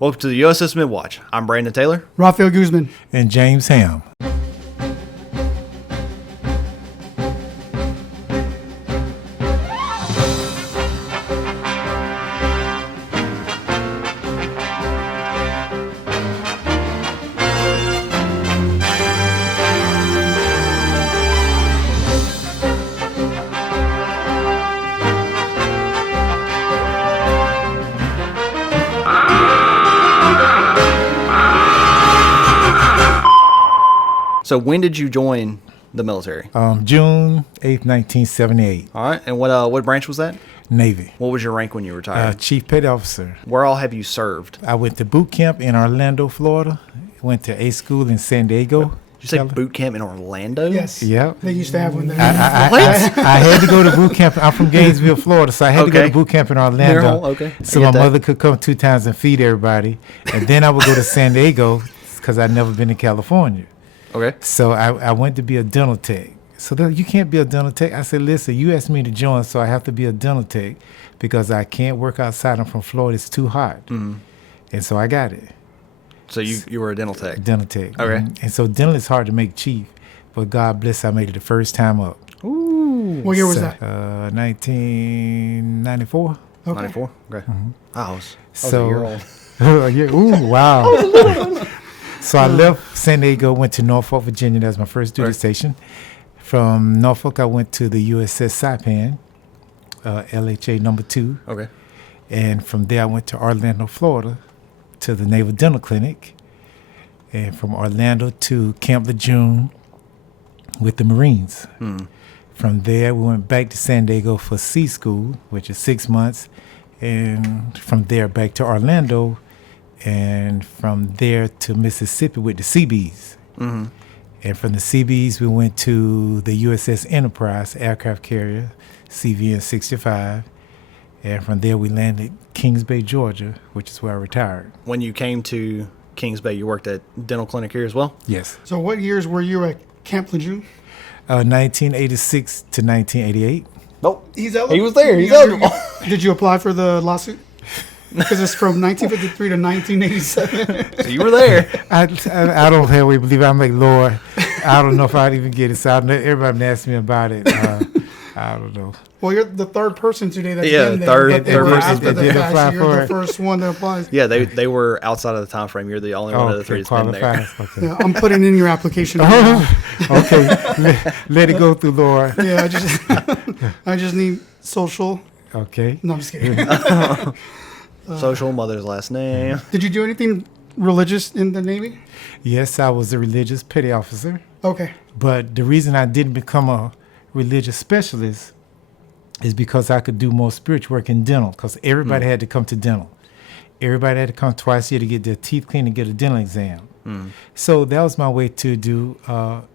Welcome to the USS MIDWATCH. I'm Brandon Taylor. Rafael Guzman. And James Ham. So when did you join the military? June 8th, 1978. All right. And what branch was that? Navy. What was your rank when you retired? Chief Petty Officer. Where all have you served? I went to boot camp in Orlando, Florida. Went to A school in San Diego. Did you say boot camp in Orlando? Yes. Yep. They used to have one there. I had to go to boot camp. I'm from Gainesville, Florida, so I had to go to boot camp in Orlando. Okay. So my mother could come 2 times and feed everybody. And then I would go to San Diego because I'd never been to California. Okay. So I went to be a dental tech. So you can't be a dental tech. I said, listen, you asked me to join, so I have to be a dental tech because I can't work outside. I'm from Florida. It's too hot. Mm-hmm. And so I got it. So you were a dental tech? Dental tech. Okay. Mm-hmm. And so dental is hard to make chief, but God bless, I made it the first time up. Ooh. What year was that? 1994. Okay. 94? Okay. Mm-hmm. I was so, a year old. Yeah, ooh, wow. So I left San Diego, went to Norfolk, Virginia. That was my first duty station. From Norfolk, I went to the USS Saipan, LHA number 2. Okay. And from there, I went to Orlando, Florida, to the Naval Dental Clinic. And from Orlando to Camp Lejeune with the Marines. Mm. From there, we went back to San Diego for Sea School, which is 6 months. And from there, back to Orlando. And from there to Mississippi with the Seabees. Mm-hmm. And from the Seabees, we went to the USS Enterprise aircraft carrier, CVN 65. And from there, we landed Kings Bay, Georgia, which is where I retired. When you came to Kings Bay, you worked at dental clinic here as well? Yes. So what years were you at Camp Lejeune? 1986 to 1988. Nope. He was there. He's eligible. Did you apply for the lawsuit? Because it's from 1953 to 1987. So you were there. I don't really believe it. I'm like, Lord, I don't know if I'd even get it. So everybody asked me about it. I don't know. Well, you're the third person today that's been there. third person after that the did fact, apply so for you're it. the first one that applies. Yeah, they were outside of the time frame. You're the only one of the three that's been there. Okay. Yeah, I'm putting in your application. Okay. Let it go through, Lord. Yeah, I just need social. Okay. No, I'm just kidding. Social, mother's last name. Did you do anything religious in the Navy? Yes, I was a religious petty officer. Okay. But the reason I didn't become a religious specialist is because I could do more spiritual work in dental, because everybody had to come to dental. Everybody had to come twice a year to get their teeth cleaned and get a dental exam. So that was my way to do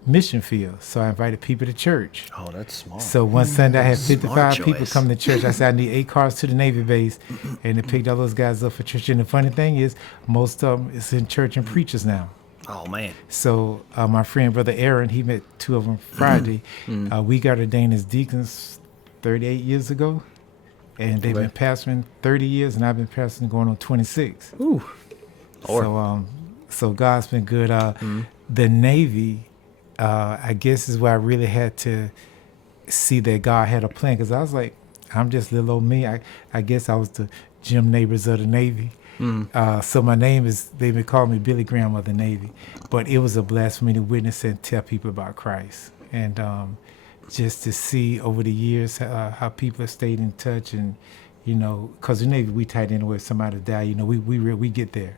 mission field. So I invited people to church. Oh, that's smart. So one Sunday I had Smart 55 people choice. come to church. I said, I need 8 cars to the Navy base. And they picked all those guys up for church. And the funny thing is, most of them is in church and preachers now. Oh, man. So my friend, Brother Aaron, he met 2 of them Friday. We got ordained as deacons 38 years ago. And they've been pastoring 30 years, and I've been pastoring going on 26. Ooh. So God's been good. The Navy, I guess, is where I really had to see that God had a plan, because I was like, I'm just little old me. I guess I was the Jim Neighbors of the Navy. So my name is, they've been calling me Billy Graham of the Navy. But it was a blast for me to witness and tell people about Christ. And just to see over the years how people have stayed in touch, and you know, because the Navy, we tight anyway. If somebody die, you know, we get there.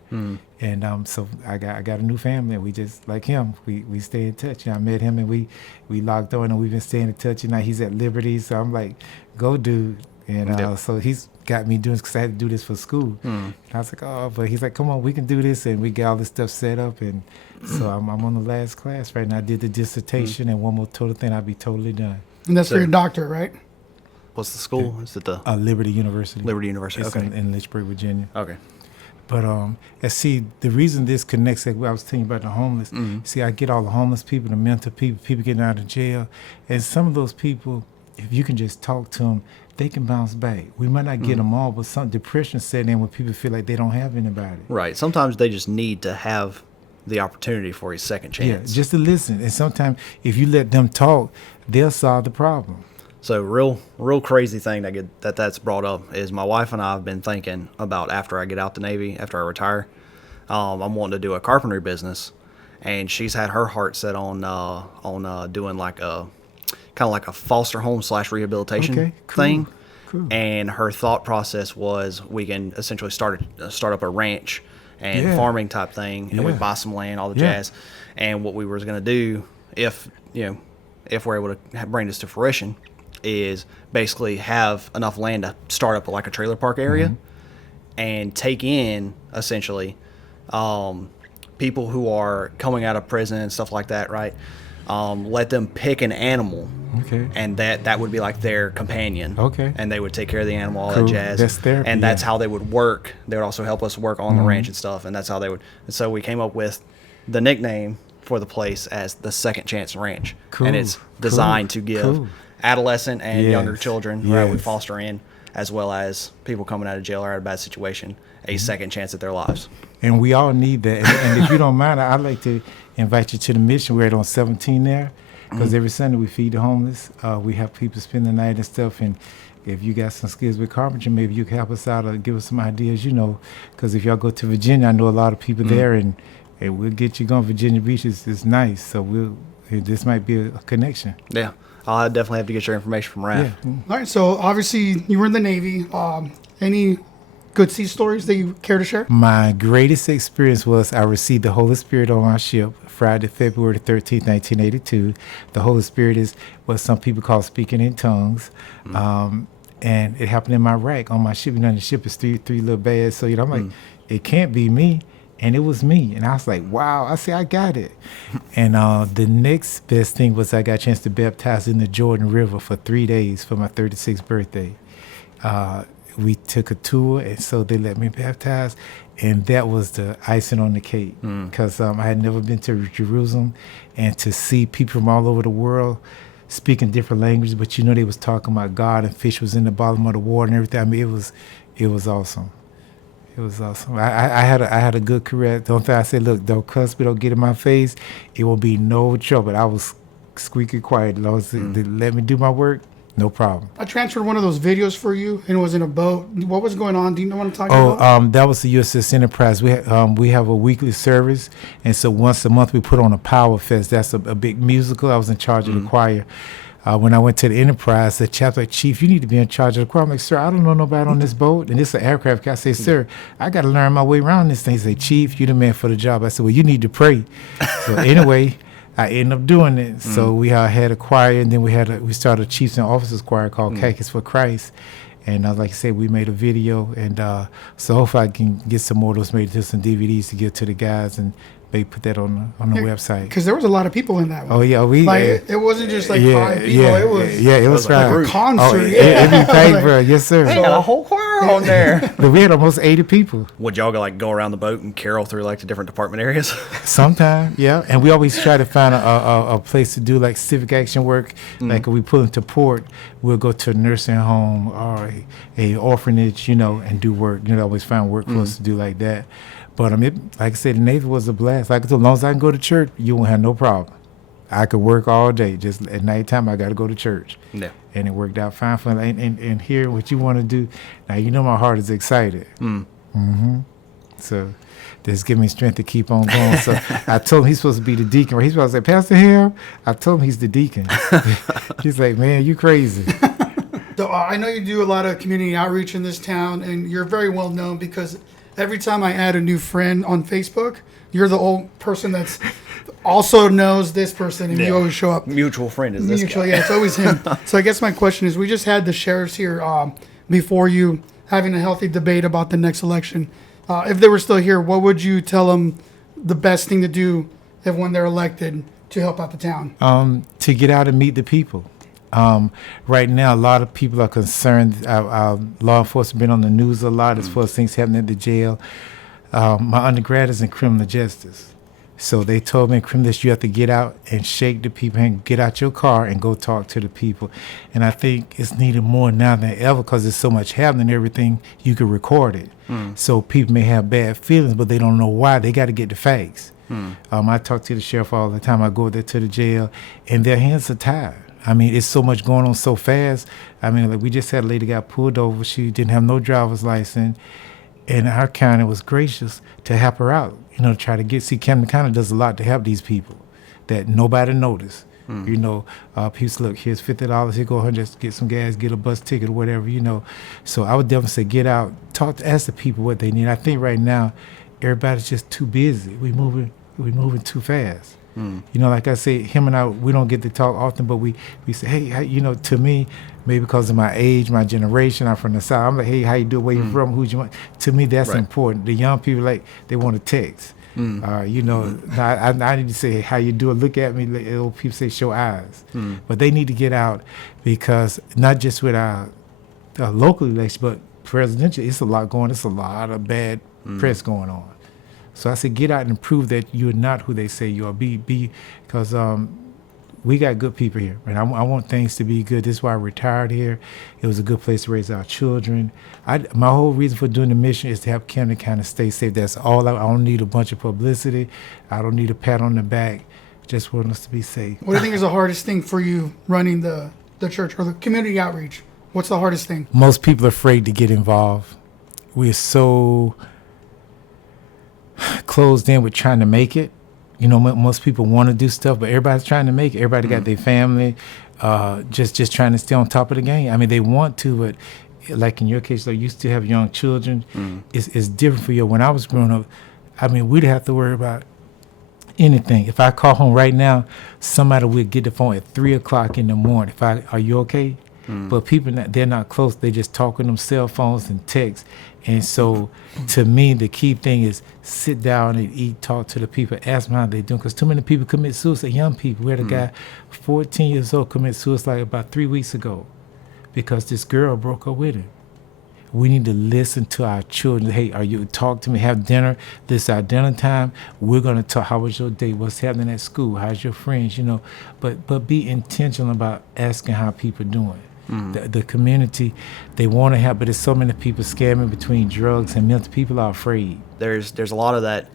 And so I got a new family, and we just, like him, we stay in touch. You know, I met him, and we locked on, and we've been staying in touch. And now he's at Liberty, so I'm like, go dude. And so he's got me doing this because I had to do this for school. And I was like, oh, but he's like, come on, we can do this, and we got all this stuff set up. And so I'm on the last class right now. I did the dissertation and one more total thing. I'll be totally done. And that's for your doctor, right? What's the school? Is it the Liberty University? Liberty University. It's Okay. in Lynchburg, Virginia. Okay. But and see, the reason this connects, like I was thinking about the homeless. See, I get all the homeless people, the mental people, people getting out of jail, and some of those people, if you can just talk to them, they can bounce back. We might not get them all, but some depression set in when people feel like they don't have anybody. Right. Sometimes they just need to have the opportunity for a second chance. Yeah, just to listen. And sometimes if you let them talk, they'll solve the problem. So real crazy thing that's brought up is my wife and I have been thinking about after I get out the Navy, after I retire, I'm wanting to do a carpentry business, and she's had her heart set on doing like a kind of like a foster home / rehabilitation thing. Cool. And her thought process was we can essentially start up a ranch and farming type thing, and we buy some land, all the jazz. And what we were going to do, if we're able to bring this to fruition, is basically have enough land to start up like a trailer park area and take in essentially people who are coming out of prison and stuff like that, right? Let them pick an animal, and that would be like their companion, and they would take care of the animal, all that jazz. That's therapy, and that's how they would work. They would also help us work on the ranch and stuff, and that's how they would. And so we came up with the nickname for the place as the Second Chance Ranch, and it's designed to give adolescent and younger children who we foster in, as well as people coming out of jail or out of a bad situation, a second chance at their lives. And we all need that. And if you don't mind, I'd like to invite you to the mission. We're at on 17 there, because every Sunday we feed the homeless. We have people spend the night and stuff. And if you got some skills with carpentry, maybe you can help us out or give us some ideas, because if y'all go to Virginia, I know a lot of people there, and we'll get you going. Virginia Beach is nice. So this might be a connection. Yeah. I'll definitely have to get your information from Raph. All right, so obviously you were in the Navy. Any good sea stories that you care to share? My greatest experience was I received the Holy Spirit on my ship Friday, February 13th, 1982. The Holy Spirit is what some people call speaking in tongues. And it happened in my rack on my ship. The ship is three little beds. So, I'm like, it can't be me. And it was me. And I was like, wow. I said, I got it. And the next best thing was I got a chance to baptize in the Jordan River for 3 days for my 36th birthday. We took a tour, and so they let me baptize. And that was the icing on the cake, because I had never been to Jerusalem. And to see people from all over the world speaking different languages, but they was talking about God, and fish was in the bottom of the water and everything. I mean, it was awesome. It was awesome. I had a good career. The only thing I said, look, don't cuss me, don't get in my face. It will be no trouble. I was squeaky quiet. As long as they let me do my work, no problem. I transferred one of those videos for you, and it was in a boat. What was going on? Do you know what I'm talking about? That was the USS Enterprise. We have a weekly service, and so once a month we put on a Power Fest. That's a big musical. I was in charge of the choir. When I went to the Enterprise, the chap's like, Chief, you need to be in charge of the choir. I'm like, sir, I don't know nobody on this boat. And it's an aircraft. I say, sir, I got to learn my way around this thing. He say, Chief, you the man for the job. I said, well, you need to pray. So anyway, I ended up doing it. So we had a choir, and then we started a Chiefs and Officers choir called Khakis for Christ. And like I said, we made a video. And so hopefully I can get some more of those made to some DVDs to give to the guys, and maybe put that on the website. Because there was a lot of people in that one. Oh yeah, it wasn't just like 5 people. It was like a concert. Everything, bro. Yes, sir. They got a whole choir on there. We had almost 80 people. Would y'all go around the boat and carol through like the different department areas? Sometime, yeah. And we always try to find a place to do like civic action work. Like if we pull into port, we'll go to a nursing home or a orphanage, and do work. Always find work for us to do like that. But like I said, the Navy was a blast. Like, as long as I can go to church, you won't have no problem. I could work all day. Just at nighttime, I got to go to church. Yeah. And it worked out fine for me. And hear what you want to do. Now, my heart is excited. So this give me strength to keep on going. So I told him he's supposed to be the deacon. He's supposed to say, Pastor Hale, I told him he's the deacon. He's like, man, you crazy. So I know you do a lot of community outreach in this town, and you're very well known because every time I add a new friend on Facebook, you're the old person that's also knows this person, and you always show up. Mutual friend is this guy. Yeah, it's always him. So I guess my question is, we just had the sheriffs here before you having a healthy debate about the next election. If they were still here, what would you tell them the best thing to do when they're elected to help out the town? To get out and meet the people. Right now, a lot of people are concerned. Our law enforcement been on the news a lot as far as things happening at the jail. My undergrad is in criminal justice. So they told me in criminal, you have to get out and shake the people and get out your car and go talk to the people. And I think it's needed more now than ever because there's so much happening, everything, you can record it. So people may have bad feelings, but they don't know why. They got to get the facts. I talk to the sheriff all the time. I go there to the jail, and their hands are tied. I mean, it's so much going on so fast. I mean, like we just had a lady got pulled over. She didn't have no driver's license, and our county was gracious to help her out, you know, to try to get, see, Camden County does a lot to help these people that nobody noticed. You know, people say, look, here's $50, here go $100, just get some gas, get a bus ticket or whatever, you know. So I would definitely say get out, ask the people what they need. I think right now, everybody's just too busy. We moving too fast. You know, like I say, him and I, we don't get to talk often, but we say, hey, how, you know, to me, maybe because of my age, my generation, I'm from the South. I'm like, hey, how you do? Where you from? Who you want? To me, that's important. The young people, like, they want to text. You know, I need to say, hey, how you doing? Look at me. Like, old people say, show eyes. But they need to get out because not just with our local elections, but presidential, it's a lot going on. It's a lot of bad press going on. So I said, get out and prove that you're not who they say you are. Because we got good people here, and I want things to be good. This is why I retired here. It was a good place to raise our children. My whole reason for doing the mission is to help Camden County stay safe. That's all. I don't need a bunch of publicity. I don't need a pat on the back. Just want us to be safe. What do you think is the hardest thing for you running the church or the community outreach? What's the hardest thing? Most people are afraid to get involved. We're so closed in with trying to make it. You know, most people want to do stuff, but everybody's trying to make it. Everybody got their family, just trying to stay on top of the game. I mean, they want to, but like in your case, though, you still have young children. It's different for you. When I was growing up, I mean, we'd have to worry about anything. If I call home right now, somebody would get the phone at 3 o'clock in the morning. Are you okay? But people, they're not close. They just talk on them cell phones and text. And so, to me, the key thing is sit down and eat, talk to the people, ask them how they doing. Because too many people commit suicide, young people. We had a guy, 14 years old, commit suicide about 3 weeks ago because this girl broke up with him. We need to listen to our children. Hey, talk to me, have dinner. This is our dinner time. We're going to talk. How was your day? What's happening at school? How's your friends? You know, but be intentional about asking how people are doing. The community, they want to help, but there's so many people scamming between drugs and mental. People are afraid. There's a lot of that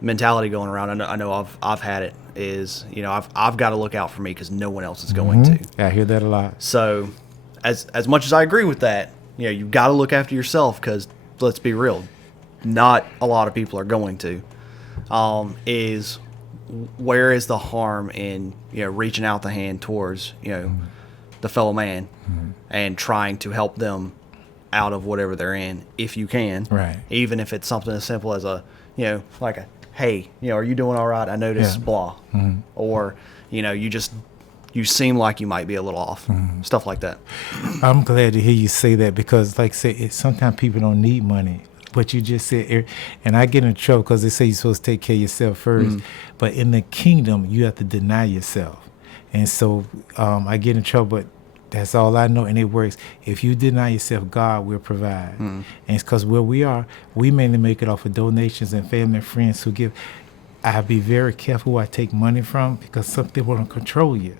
mentality going around. I know I've had it. Is, you know, I've got to look out for me because no one else is going to. I hear that a lot. So as much as I agree with that, you know, you've got to look after yourself because let's be real, not a lot of people are going to. Is where is the harm in, you know, reaching out the hand towards, you know, the fellow man and trying to help them out of whatever they're in if you can, right? Even if it's something as simple as a, you know, like a, hey, you know, are you doing all right? I noticed blah. Or, you know, you seem like you might be a little off. Stuff like that. I'm glad to hear you say that because, like I said, sometimes people don't need money. What you just said, and I get in trouble because they say you're supposed to take care of yourself first. But in the kingdom, you have to deny yourself. And so I get in trouble, but that's all I know, and it works. If you deny yourself, God will provide. And it's because where we are, we mainly make it off of donations and family and friends who give. I be very careful who I take money from because some people want to control you.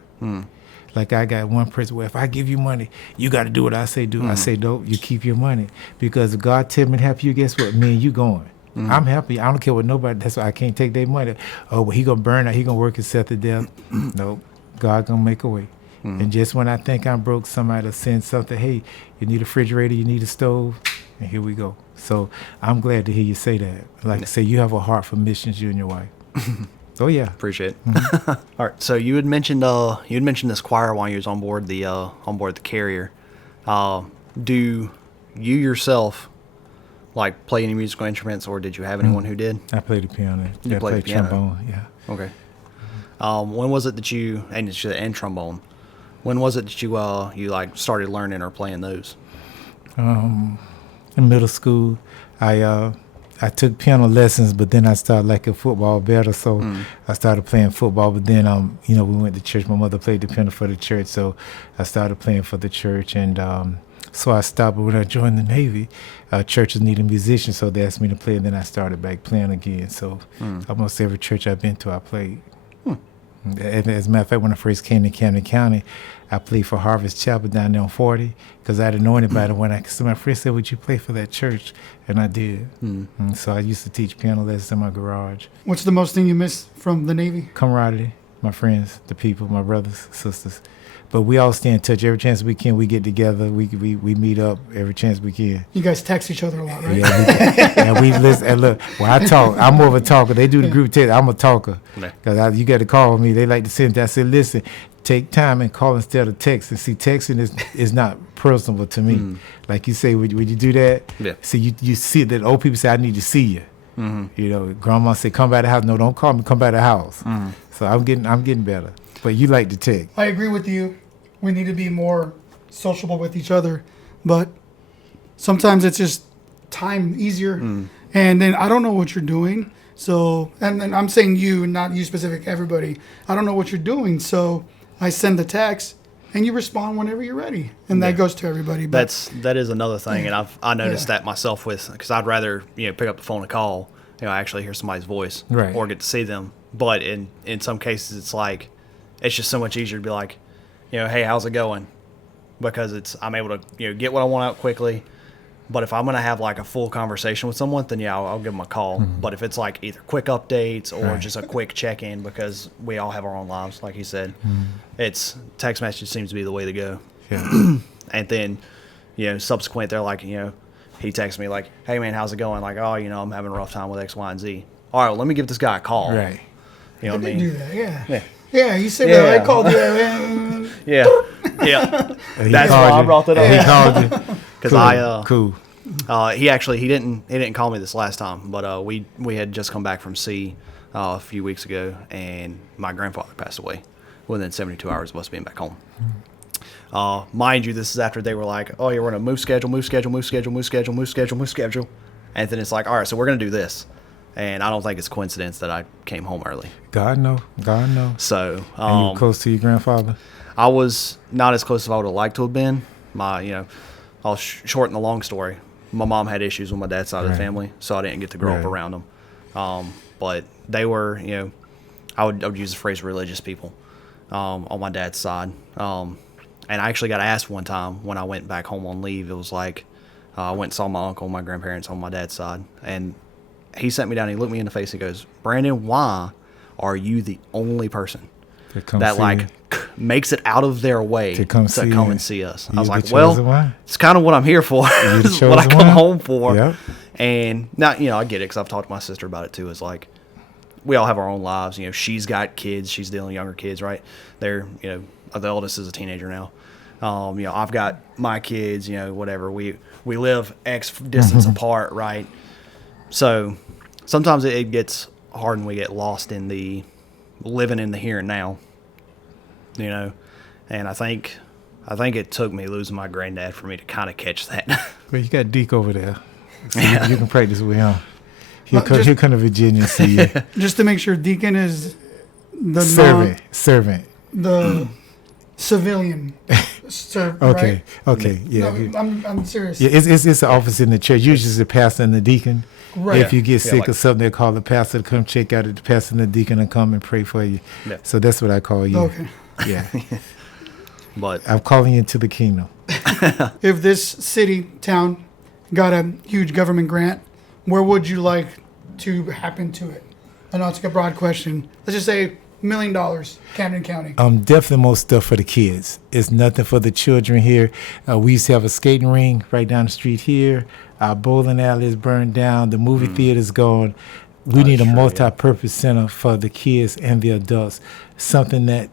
Like I got one person, well, if I give you money, you got to do what I say do. I say, no, you keep your money. Because if God tell me to help you, guess what? Me and you going. I'm happy. I don't care what nobody, that's why I can't take their money. Oh, well, he going to burn out. He going to work himself to death. Nope. God going to make a way. And just when I think I'm broke, somebody will send something, hey, you need a refrigerator, you need a stove, and here we go. So I'm glad to hear you say that. Like I say, you have a heart for missions, you and your wife. Oh, yeah. Appreciate it. All right. So you had mentioned this choir while you was on board the carrier. Do you yourself like play any musical instruments, or did you have anyone who did? I played the piano. You played the piano. Trombone, yeah. Okay. When was it that you and trombone? When was it that you like started learning or playing those? In middle school, I took piano lessons, but then I started liking football better, so I started playing football. But then we went to church. My mother played the piano for the church, so I started playing for the church, and So I stopped. But when I joined the Navy, churches needed musicians, so they asked me to play, and then I started back playing again. So almost every church I've been to, I played. And as a matter of fact, when I first came to Camden County, I played for Harvest Chapel down there on 40 because I didn't know anybody. So my friend said, "Would you play for that church?" And I did. So I used to teach piano lessons in my garage. What's the most thing you miss from the Navy? Camaraderie, my friends, the people, my brothers, sisters. But we all stay in touch. Every chance we can, we get together. We meet up every chance we can. You guys text each other a lot, right? Yeah, we listen. And look, when I talk, I'm more of a talker. They do the group text. I'm a talker. Because you got to call me. They like to send that. I said, listen, take time and call instead of text. And see, texting is not personable to me. Like you say, would you do that? Yeah. See, you see that old people say, I need to see you. You know, grandma say, come by the house. No, don't call me. Come by the house. So I'm getting better. But you like to text. I agree with you. We need to be more sociable with each other. But sometimes it's just time easier. And then I don't know what you're doing. So, and then I'm saying you, not you specific, everybody. I don't know what you're doing. So I send the text and you respond whenever you're ready. And that goes to everybody. But that is another thing. And I noticed that myself because I'd rather, pick up the phone and call, actually hear somebody's voice or get to see them. But in some cases, it's like, it's just so much easier to be like, hey, how's it going? Because I'm able to, get what I want out quickly. But if I'm going to have like a full conversation with someone, then I'll give them a call. But if it's like either quick updates or just a quick check-in, because we all have our own lives, like you said, it's text message seems to be the way to go. Yeah. And then, subsequent, they're like, he texts me like, hey man, how's it going? Like, oh, I'm having a rough time with X, Y, and Z. All right, well, let me give this guy a call. Right. You know what I mean? do that, yeah. Yeah, you said that. I called you. Yeah. That's why I brought that up. He called you. Because cool. He didn't call me this last time, but we had just come back from sea a few weeks ago, and my grandfather passed away within 72 hours of us being back home. Mind you, this is after they were like, oh, you're going to move schedule, and then it's like, all right, so we're going to do this. And I don't think it's coincidence that I came home early. God knows. So, and you close to your grandfather? I was not as close as I would have liked to have been. I'll shorten the long story. My mom had issues with my dad's side of the family, so I didn't get to grow up around them. But they were, I would use the phrase religious people on my dad's side. And I actually got asked one time when I went back home on leave. It was like I went and saw my uncle and my grandparents on my dad's side, and he sat me down and he looked me in the face and goes, Brandon, why are you the only person that makes it out of their way to come and see us? I was like, well, it's kind of what I'm here for. It's what I come home for. Yep. And now, I get it because I've talked to my sister about it too. It's like, we all have our own lives. She's got kids. She's dealing with younger kids, right? They're, the eldest is a teenager now. I've got my kids, whatever. We live X distance apart, right? So sometimes it gets hard and we get lost in the living in the here and now, and I think it took me losing my granddad for me to kind of catch that. Well, you got Deke over there. So you can practice with him. He'll come to Virginia and see you. Just to make sure, Deacon is the servant. The civilian. Okay. Right? Okay. Yeah. No, I'm serious. Yeah, it's an office in the church. Usually it's the pastor and the deacon. Right. If you get sick or something, they call the pastor to come check out. The pastor and the deacon and come and pray for you. Yeah. So that's what I call you. Okay. Yeah. But I'm calling you into the kingdom. If this town got a huge government grant, where would you like to happen to it? I know it's like a broad question. Let's just say $1 million, Camden County. Definitely more stuff for the kids. It's nothing for the children here. We used to have a skating ring right down the street here. Our bowling alley is burned down. The movie theater's gone. We need a multi-purpose center for the kids and the adults. Something that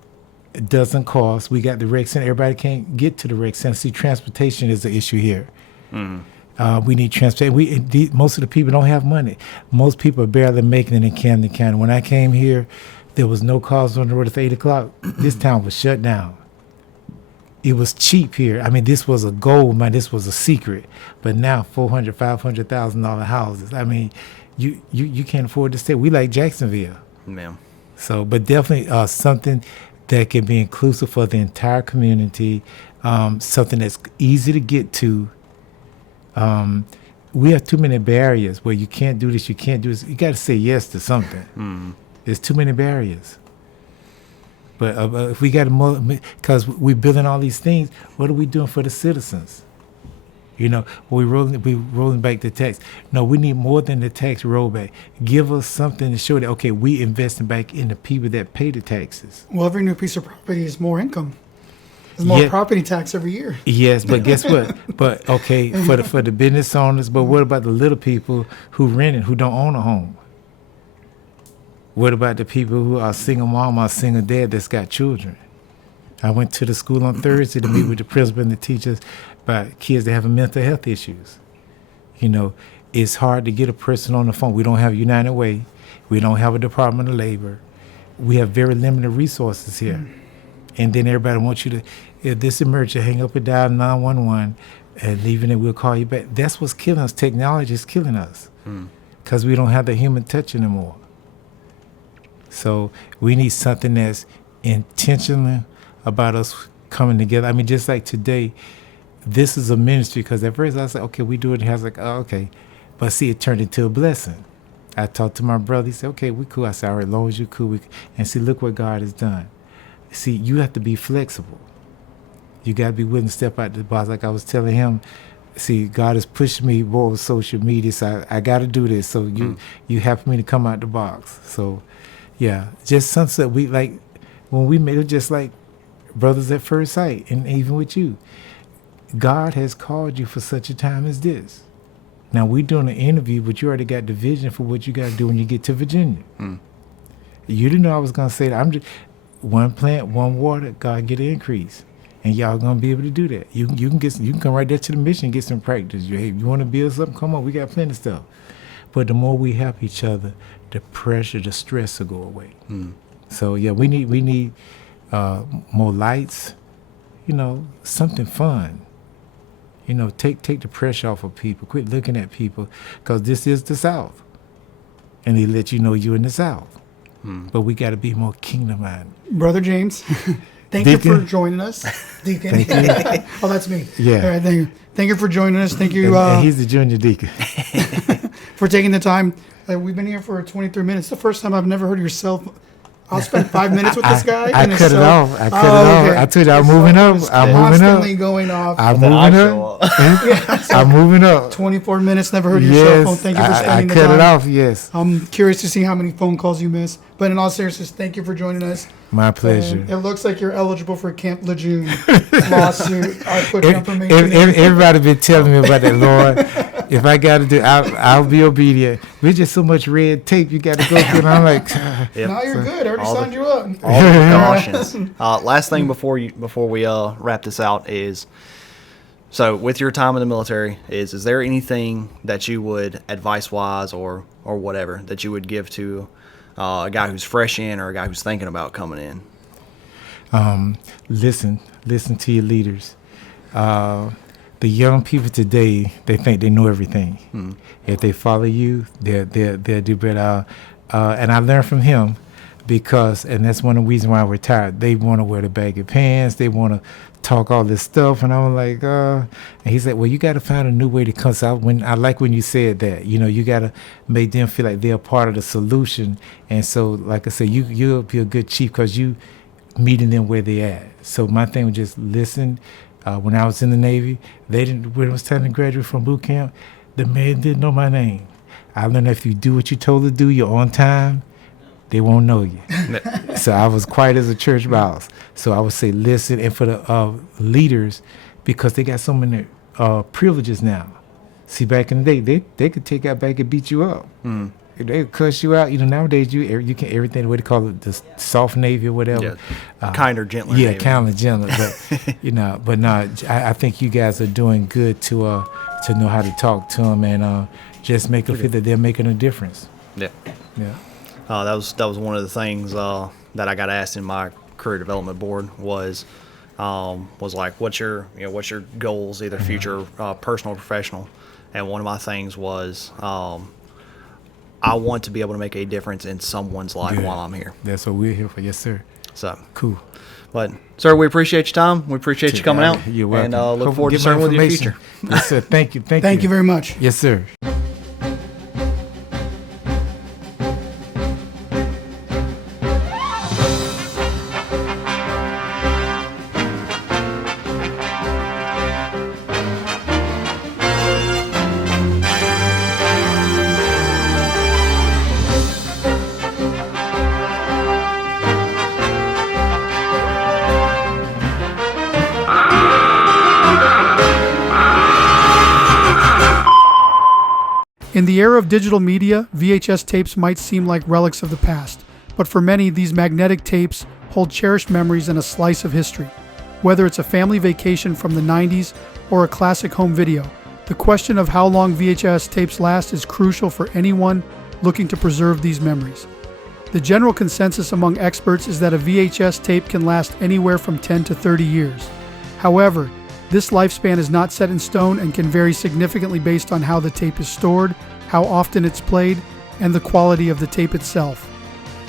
doesn't cost. We got the rec center. Everybody can't get to the rec center. See, transportation is an issue here. We need transportation. Most of the people don't have money. Most people are barely making it in Camden County. When I came here, there was no cars on the road at 8 o'clock. This town was shut down. It was cheap here. I mean, this was a gold mine. This was a secret. But now, $400,000, $500,000 houses. I mean, you can't afford to stay. We like Jacksonville. Ma'am. So, but definitely something that can be inclusive for the entire community. something that's easy to get to. We have too many barriers where you can't do this, you can't do this. You got to say yes to something. There's too many barriers. But if we got more, because we're building all these things, what are we doing for the citizens? You know, we rolling back the tax. No, we need more than the tax rollback. Give us something to show that, okay, we investing back in the people that pay the taxes. Well, every new piece of property is more income. There's more property tax every year. Yes, but guess what? But okay, for the business owners, but what about the little people who rent it, who don't own a home? What about the people who are single mom or single dad that's got children? I went to the school on Thursday to meet with the principal and the teachers about kids that have mental health issues. You know, it's hard to get a person on the phone. We don't have United Way. We don't have a Department of Labor. We have very limited resources here. And then everybody wants you to, if this emerges, hang up and dial 911 and leaving it, we'll call you back. That's what's killing us. Technology is killing us because we don't have the human touch anymore. So we need something that's intentional about us coming together. I mean, just like today, this is a ministry, because at first I was like, okay, we do it. And I was like, oh, okay. But see, it turned into a blessing. I talked to my brother. He said, okay, we cool. I said, all right, as long as you cool. And see, look what God has done. See, you have to be flexible. You got to be willing to step out the box. Like I was telling him, see, God has pushed me more with social media, so I got to do this. So you help me to come out the box. So, yeah, just something that we, like, when we made it, just like brothers at first sight, and even with you, God has called you for such a time as this. Now, we're doing an interview, but you already got the vision for what you got to do when you get to Virginia. You didn't know I was going to say that. I'm just one plant, one water, God get an increase. And y'all going to be able to do that. You can come right there to the mission and get some practice. Hey, you want to build something? Come on, we got plenty of stuff. But the more we help each other, the pressure, the stress will go away. So, yeah, we need more lights, you know, something fun. You know, take the pressure off of people. Quit looking at people, because this is the South. And they let you know you're in the South. But we got to be more kingdom-minded. Brother James, thank Deacon. you for joining us. Deacon. Oh, that's me. Yeah. All right, thank you for joining us. Thank you And he's the junior deacon. for taking the time. We've been here for 23 minutes. The first time I've never heard yourself. I'll spend 5 minutes with this guy. I cut it off. I told you I'm moving up. I'm moving up. Constantly going off. I'm moving up. I'm moving up. 24 minutes, never heard your cell phone. Thank you for spending the time. I cut it off, yes. I'm curious to see how many phone calls you miss. But in all seriousness, thank you for joining us. My pleasure. And it looks like you're eligible for Camp Lejeune lawsuit. I put information. Everybody been telling me about that, Lord. If I got to do, I'll be obedient. There's just so much red tape you got to go through, and I'm like, now you're good. I already signed you up. All the precautions. Last thing before we wrap this out is, so with your time in the military, is there anything that you would, advice-wise or whatever, that you would give to a guy who's fresh in or a guy who's thinking about coming in? Listen to your leaders. The young people today, they think they know everything. If they follow you, they'll do better. And I learned from him, because, and that's one of the reasons why I retired, they want to wear the baggy pants, they want to talk all this stuff, and I'm like, and he said, well, you got to find a new way to come out. I like when you said that, you know, you got to make them feel like they're part of the solution. And so, like I said, you'll be a good chief because you meeting them where they at. So my thing was just listen. When I was in the Navy, when it was time to graduate from boot camp, the man didn't know my name. I learned if you do what you're told to do, you're on time, they won't know you. So I was quiet as a church mouse. So I would say listen, and for the leaders, because they got so many privileges now. See, back in the day, they could take out back and beat you up. They would cuss you out. You know, nowadays you can everything, what they call it, the soft Navy or whatever. Yeah, kinder, gentler. Yeah, Navy. kinder, gentler. But you know, but no, I think you guys are doing good to know how to talk to them and just make them feel that they're making a difference. Yeah. Yeah. That was one of the things that I got asked in my career development board was like, what's your goals, either future, personal or professional. And one of my things was I want to be able to make a difference in someone's life while I'm here. That's what we're here for. Yes, sir. So Cool. But sir, we appreciate your time. We appreciate you coming out. You're welcome. And look Hope forward to get my serving with you in the information. future. Yes, sir. Thank you. Thank you very much. Yes, sir. In the era of digital media, VHS tapes might seem like relics of the past, but for many, these magnetic tapes hold cherished memories and a slice of history. Whether it's a family vacation from the 90s or a classic home video, the question of how long VHS tapes last is crucial for anyone looking to preserve these memories. The general consensus among experts is that a VHS tape can last anywhere from 10 to 30 years. However, this lifespan is not set in stone and can vary significantly based on how the tape is stored, how often it's played, and the quality of the tape itself.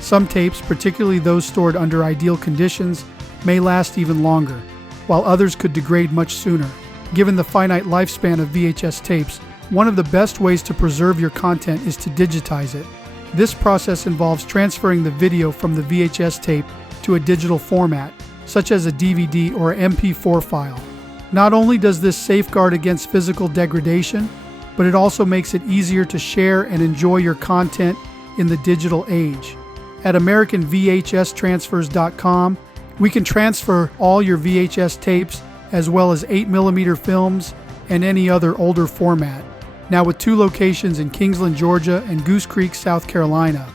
Some tapes, particularly those stored under ideal conditions, may last even longer, while others could degrade much sooner. Given the finite lifespan of VHS tapes, one of the best ways to preserve your content is to digitize it. This process involves transferring the video from the VHS tape to a digital format, such as a DVD or MP4 file. Not only does this safeguard against physical degradation, but it also makes it easier to share and enjoy your content in the digital age. At AmericanVHSTransfers.com, we can transfer all your VHS tapes as well as 8mm films and any other older format. Now with 2 locations in Kingsland, Georgia and Goose Creek, South Carolina.